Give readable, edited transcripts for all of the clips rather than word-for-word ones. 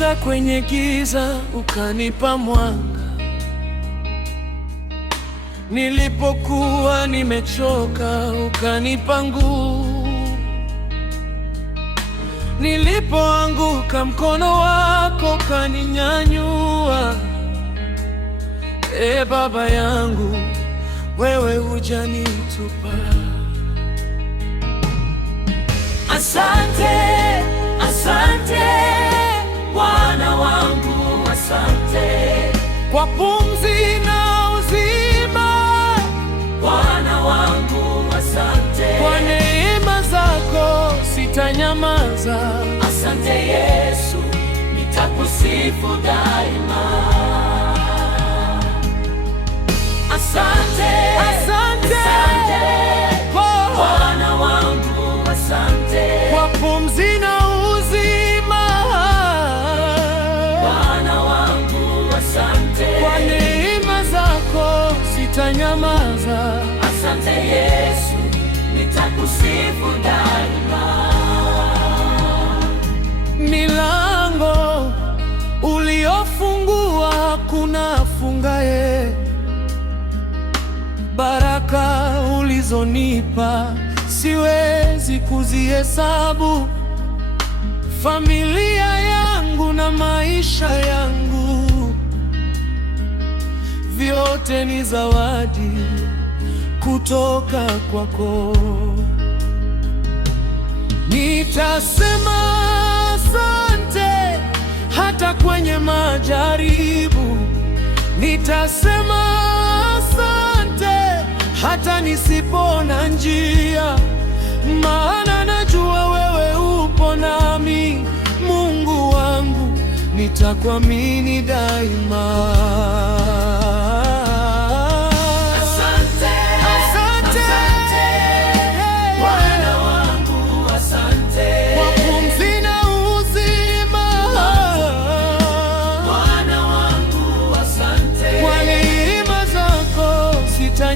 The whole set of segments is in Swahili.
Nilipopita kwenye giza ukanipa mwanga, nilipokuwa nimechoka ukanipa nguvu, nilipoanguka mkono wako kaninyanyua. Baba yangu, wewe hujanitupa. Asante, asante Bwana wangu, asante kwa pumzi na uzima. Bwana wangu, asante kwa neema zako sitanyamaza. Asante Yesu, nitakusifu daima. Asante, asante, asante Bwana wangu, asante kwa pumzi na uzima. Bwana wangu, asante kwa neema zako sitanyamaza. Asante Yesu, nitakusifu daima. Milango uliofungua hakuna afungaye, baraka ulizonipa siwezi kuzihesabu. Familia yangu na maisha yangu, vyote ni zawadi kutoka kwako. Nitasema asante hata kwenye majaribu, nitasema asante hata nisipona njia, maana najua wewe upo nami. Mungu wangu, nitakuamini daima.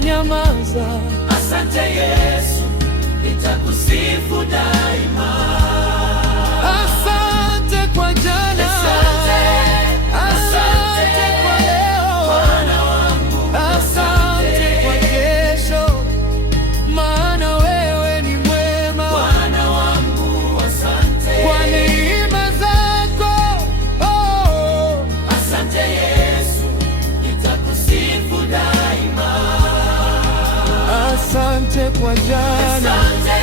Nyamaza. Asante Yesu, nitakusifu daima. Asante kwa jana, asante kwa leo, Bwana wangu, asante kwa kesho, maana wewe ni mwema. Bwana wangu, asante kwa neema zako. Asante Yesu, nitakusifu daima. Asante kwa jana, asante